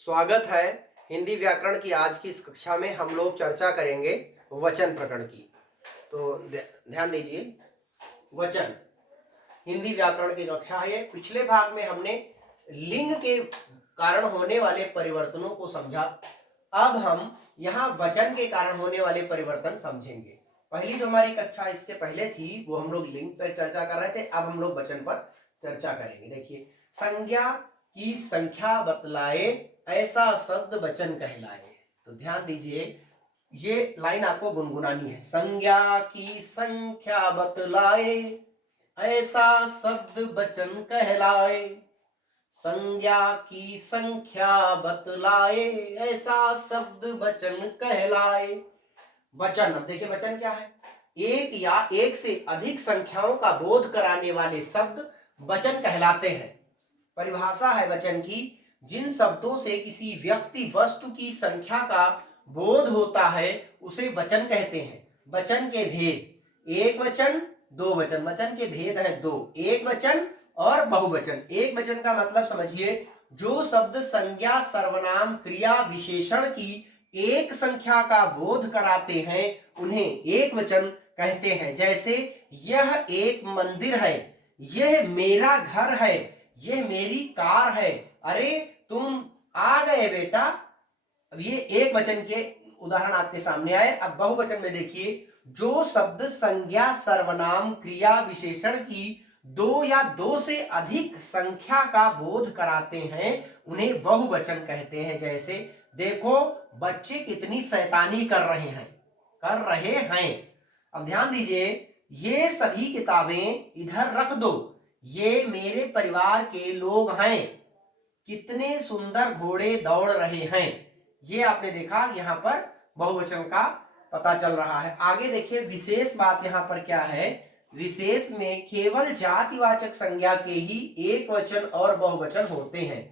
स्वागत है। हिंदी व्याकरण की आज की इस कक्षा में हम लोग चर्चा करेंगे वचन प्रकरण की। तो ध्यान दीजिए, वचन हिंदी व्याकरण की कक्षा है। पिछले भाग में हमने लिंग के कारण होने वाले परिवर्तनों को समझा। अब हम यहाँ वचन के कारण होने वाले परिवर्तन समझेंगे। पहली जो हमारी कक्षा इसके पहले थी वो हम लोग लिंग पर चर्चा कर रहे थे, अब हम लोग वचन पर चर्चा करेंगे। देखिए, संज्ञा की संख्या बतलाए ऐसा शब्द वचन कहलाए। तो ध्यान दीजिए, ये लाइन आपको गुनगुनानी है। संज्ञा की संख्या बतलाए ऐसा शब्द वचन कहलाए। संज्ञा की संख्या बतलाए ऐसा शब्द वचन कहलाए। वचन, अब देखिए वचन क्या है? एक या एक से अधिक संख्याओं का बोध कराने वाले शब्द वचन कहलाते हैं। परिभाषा है वचन की, जिन शब्दों से किसी व्यक्ति वस्तु की संख्या का बोध होता है उसे वचन कहते हैं। वचन के भेद, एक वचन, दो वचन। वचन के भेद है दो, एक वचन और बहुवचन। एक वचन का मतलब समझिए, जो शब्द संज्ञा, सर्वनाम, क्रिया, विशेषण की एक संख्या का बोध कराते हैं उन्हें एक वचन कहते हैं। जैसे यह एक मंदिर है, यह मेरा घर है, यह मेरी कार है, अरे तुम आ गए बेटा। अब ये एक वचन के उदाहरण आपके सामने आए। अब बहुवचन में देखिए, जो शब्द संज्ञा, सर्वनाम, क्रिया, विशेषण की दो या दो से अधिक संख्या का बोध कराते हैं उन्हें बहुवचन कहते हैं। जैसे देखो बच्चे कितनी शैतानी कर रहे हैं। अब ध्यान दीजिए, ये सभी किताबें इधर रख दो, ये मेरे परिवार के लोग हैं, कितने सुंदर घोड़े दौड़ रहे हैं। ये आपने देखा, यहाँ पर बहुवचन का पता चल रहा है। आगे देखिए, विशेष बात यहाँ पर क्या है? विशेष में केवल जातिवाचक संज्ञा के ही एक वचन और बहुवचन होते हैं।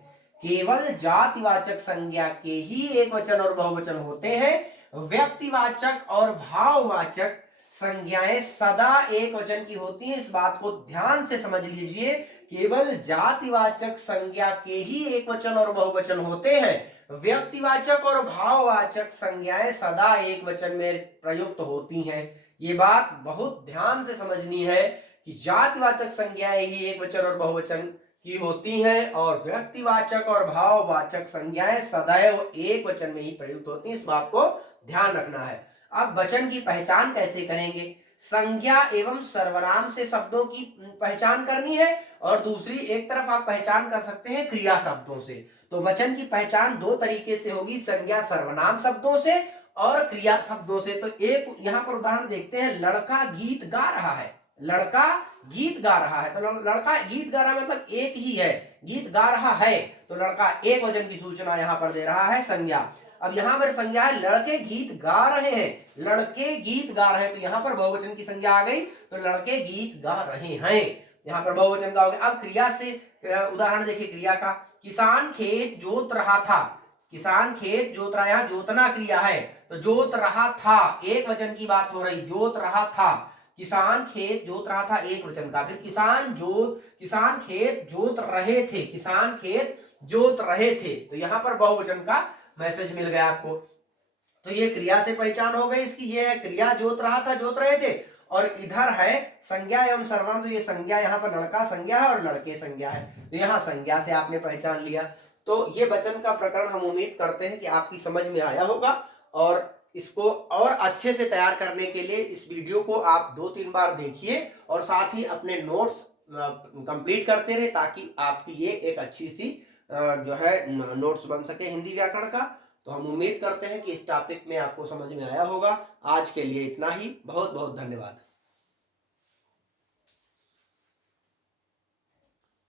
केवल जातिवाचक संज्ञा के ही एक वचन और बहुवचन होते हैं। व्यक्तिवाचक और भाववाचक संज्ञाएं सदा एक वचन की होती हैं। इस बात को ध्यान से समझ लीजिए, केवल जातिवाचक संज्ञा के ही एक वचन और बहुवचन होते हैं। व्यक्तिवाचक और भाववाचक संज्ञाएं सदा एक वचन में प्रयुक्त होती हैं। ये बात बहुत ध्यान से समझनी है कि जातिवाचक संज्ञाएं ही एक वचन और बहुवचन की होती हैं और व्यक्तिवाचक और भाववाचक संज्ञाएं सदैव एक वचन में ही प्रयुक्त होती हैं। इस बात को ध्यान रखना है। अब वचन की पहचान कैसे करेंगे? संज्ञा एवं सर्वनाम से शब्दों की पहचान करनी है और दूसरी एक तरफ आप पहचान कर सकते हैं क्रिया शब्दों से। तो वचन की पहचान दो तरीके से होगी, संज्ञा सर्वनाम शब्दों से और क्रिया शब्दों से। तो एक यहाँ पर उदाहरण देखते हैं, लड़का गीत गा रहा है। लड़का गीत गा रहा है, तो लड़का गीत गा रहा है मतलब एक ही है, गीत गा रहा है, तो लड़का एक वचन की सूचना यहाँ पर दे रहा है, संज्ञा। अब यहाँ पर संज्ञा है, लड़के गीत गा रहे हैं, लड़के गीत गा रहे हैं, तो यहाँ पर बहुवचन की संज्ञा आ गई, तो लड़के गीत गा रहे हैं, यहाँ पर बहुवचन का हो गया। अब क्रिया से उदाहरण देखिए, क्रिया का, किसान खेत जोत रहा था। किसान खेत जोत रहा, यहाँ जोतना क्रिया है, तो जोत रहा था एक वचन की बात हो रही, जोत रहा था। किसान खेत जोत रहा था एक वचन का। फिर किसान खेत जोत रहे थे, किसान खेत जोत रहे थे, तो यहाँ पर बहुवचन का मैसेज मिल गया आपको। तो ये क्रिया से पहचान हो गई इसकी, ये है क्रिया, जोत रहा था, जोत रहे थे। और इधर है संज्ञा एवं सर्वनाम, तो ये संज्ञा, यहाँ पर लड़का संज्ञा है और लड़के संज्ञा है, तो यहाँ संज्ञा से आपने पहचान लिया। तो ये वचन का प्रकरण हम उम्मीद करते हैं कि आपकी समझ में आया होगा और इसको और अच्छे से तैयार करने के लिए इस वीडियो को आप 2-3 बार देखिए और साथ ही अपने नोट्स कंप्लीट करते रहे, ताकि आपकी ये एक अच्छी सी जो है नोट्स बन सके हिंदी व्याकरण का। तो हम उम्मीद करते हैं कि इस टॉपिक में आपको समझ में आया होगा। आज के लिए इतना ही, बहुत बहुत धन्यवाद।